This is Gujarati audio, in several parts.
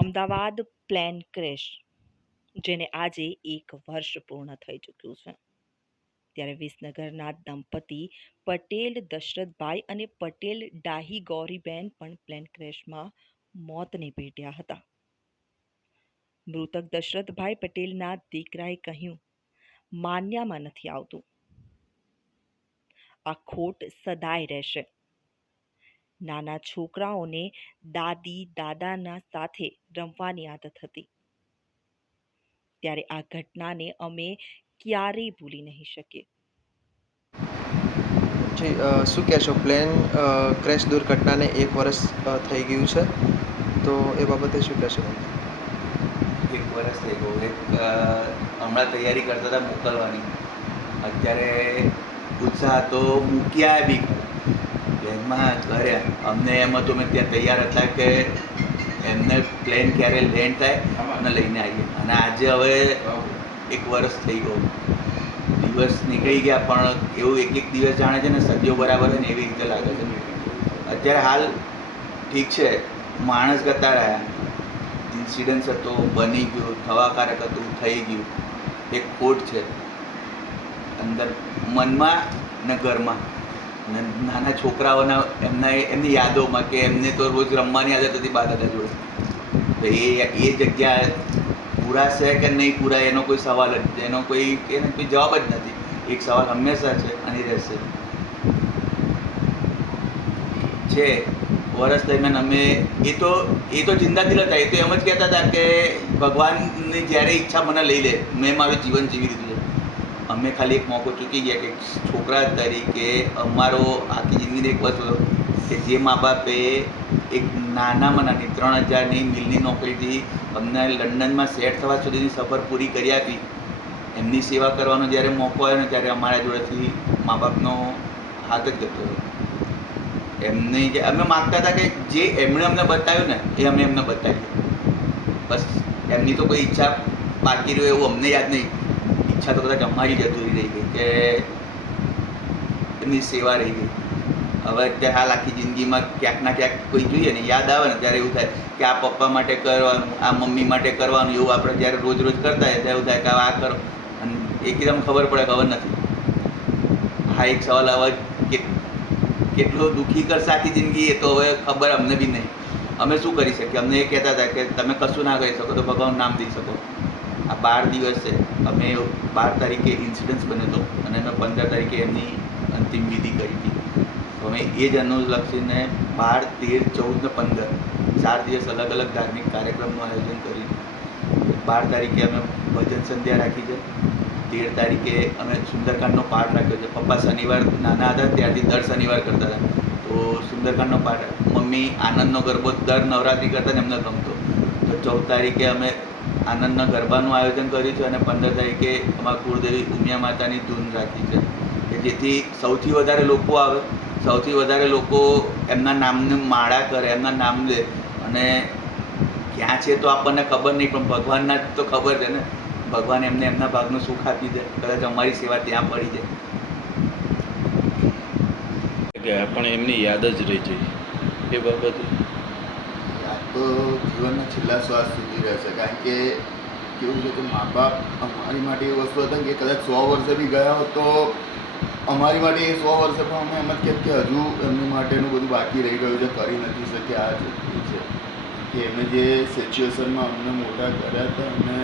અમદાવાદ પ્લેન ક્રેશ, જેને આજે 1 વર્ષ પૂર્ણ થઈ ચૂક્યું છે, ત્યારે વિસનગરના દંપતી પટેલ દશરથભાઈ અને પટેલ ડાહી ગૌરીબેન પણ પ્લેન ક્રેશમાં મોતને ભેટ્યા હતા. મૃતક દશરથભાઈ પટેલના દીકરાએ કહ્યું, માન્યામાં નથી આવતું, આ ખોટ સદાય રહેશે. નાના છોકરાઓને દાદી દાદાના સાથે રમવાની આદત હતી, ત્યારે આ ઘટનાને અમે ક્યારેય ભૂલી નહીં શકીએ. જી, શું કહેશો? પ્લેન ક્રેશ દુર્ઘટનાને 1 વર્ષ થઈ ગયું છે, તો એ બાબતે શું કહેશો? 1 વર્ષ થઈ ગયું. હમણાં તૈયારી કરતા હતા મોકલવાની, અત્યારે ઉત્સાહ તો મૂક્યા બી પ્લેનમાં ઘરે અમને એમ હતું મેં ત્યાં તૈયાર હતા કે એમને પ્લેન ક્યારે લેન્ડ થાય અને લઈને આવીએ. અને આજે હવે 1 વર્ષ થઈ ગયું. દિવસ નીકળી ગયા પણ એવું એક દિવસ જાણે છે ને સદીઓ બરાબર છે ને એવી રીતે લાગે છે. અત્યારે હાલ ઠીક છે, માણસ ગતા રહ્યા, ઇન્સિડન્સ હતો, બની ગયું, થવાકારક હતું, થઈ ગયું. એક ખોટ છે અંદર મનમાં ને ઘરમાં ને નાના છોકરાઓના એમની યાદોમાં કે એમને તો રોજ રમવાની આદત હતી બા દાદા જોડે. તો એ જગ્યા પૂરા છે કે નહીં પૂરા એનો કોઈ સવાલ જ નથી, એનો કોઈ જવાબ જ નથી. એક સવાલ હંમેશા છે અને રહેશે છે. વર્ષ દરમિયાન અમે એ તો જિંદાદિલ હતા. એ તો એમ જ કહેતા હતા કે ભગવાનની જ્યારે ઈચ્છા મને લઈ લે, મેં મારું જીવન જીવી લીધું છે. અમે ખાલી એક મોકો ચૂકી ગયા કે છોકરા તરીકે અમારો આખી જિંદગીની એક વસ્તુ કે જે મા બાપે એક નાનામાં નાની 3000ની મિલની નોકરીથી અમને લંડનમાં સેટ થવા સુધીની સફર પૂરી કરી આપી, એમની સેવા કરવાનો જ્યારે મોકો આવ્યો ને ત્યારે અમારા જોડેથી મા બાપનો હાથ જ જતો હતો. એમને જે અમે માગતા હતા કે જે એમણે અમને બતાવ્યું ને એ અમે એમને બતાવીએ. બસ એમની તો કોઈ ઈચ્છા બાકી રહ્યો એવું અમને યાદ નહીં. ઈચ્છા તો કદાચ અમારી જ અધૂરી રહી ગઈ કે એમની સેવા રહી ગઈ. હવે અત્યારે હાલ આખી જિંદગીમાં ક્યાંક ના ક્યાંક કોઈ જોઈએ ને યાદ આવે ને ત્યારે એવું થાય કે આ પપ્પા માટે કરવાનું, આ મમ્મી માટે કરવાનું. એવું આપણે જ્યારે રોજ રોજ કરતા હોય ત્યારે એવું થાય કે આ કરો અને એકદમ ખબર પડે ખબર નથી. હા, એક સવાલ હવે કેટલો દુઃખી કરશે આખી જિંદગી એ તો હવે ખબર અમને બી નહીં. અમે શું કરી શકીએ? અમને એ કહેતા હતા કે તમે કશું ના કરી શકો તો ભગવાનનું નામ દઈ શકો. આ 12 દિવસે અમે 12 તારીખે ઇન્સિડન્સ બન્યો હતો અને અમે 15 તારીખે એમની અંતિમ વિધિ કરી હતી. તો અમે એ જ અનુલક્ષીને 12, 13, 14 ને 15 4 દિવસ અલગ અલગ ધાર્મિક કાર્યક્રમનું આયોજન કર્યું. 12 તારીખે અમે ભજન સંધ્યા રાખી છે. 13 તારીખે અમે સુંદરકાંડનો પાઠ રાખ્યો છે. પપ્પા શનિવાર નાના હતા ત્યારથી દર શનિવાર કરતા હતા, તો સુંદરકાંડનો પાઠ. મમ્મી આનંદનો ગરબો દર નવરાત્રિ કરતા ને એમને ગમતો. તો 14 તારીખે અમે આનંદના ગરબાનું આયોજન કર્યું છે અને 15 તારીખે અમારા કુળદેવી ઉમિયા માતાની ધૂન રાખી છે કે જેથી સૌથી વધારે લોકો આવે, સૌથી વધારે લોકો એમના નામને માળા કરે, એમના નામ લે. અને ક્યાં છે તો આપણને ખબર નહીં પણ ભગવાનના તો ખબર છે ને. ભગવાન એમને એમના ભાગનું સુખ આપી દે, કદાચ અમારી સેવા ત્યાં પડી જાય પણ એમની યાદ જ રહી જાય એ બાબતે. યાદ તો જીવનના છેલ્લા શ્વાસ સુધી રહેશે. કારણ કે કેવું છે કે મા બાપ અમારી માટે એ વસ્તુ હતા કે કદાચ 100 વર્ષે બી ગયા હોત તો અમારી માટે એ 100 વર્ષે પણ અમે એમ જ કહેત કે હજુ એમની માટેનું બધું બાકી રહી ગયું છે, કરી નથી શક્યા. આ છે કે એમને જે સિચ્યુએશનમાં અમને મોટા કર્યા હતા અને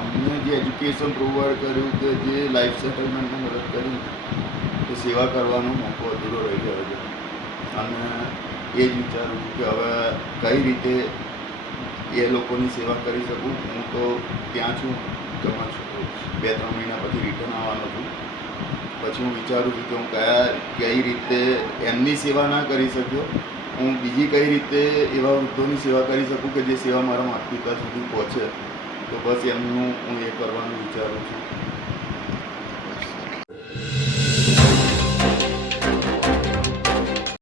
અમને જે એજ્યુકેશન પ્રોવાઈડ કર્યું કે જે લાઈફ સેટલમેન્ટને મદદ કરી એ સેવા કરવાનો મોકો અધૂરો રહી ગયો છે. અને એ જ વિચારું છું કે હવે કઈ રીતે એ લોકોની સેવા કરી શકું. હું તો ત્યાં છું, જમા છું, 2-3 મહિના પછી રિટર્ન આવવાનો છું. પછી હું વિચારું છું કે હું કઈ રીતે એમની સેવા ના કરી શક્યો, હું બીજી કઈ રીતે એવા વૃદ્ધોની સેવા કરી શકું કે જે સેવા મારા માતા પિતા સુધી પહોંચે. તો બસ એમનું હું એ કરવાનું વિચારું છું.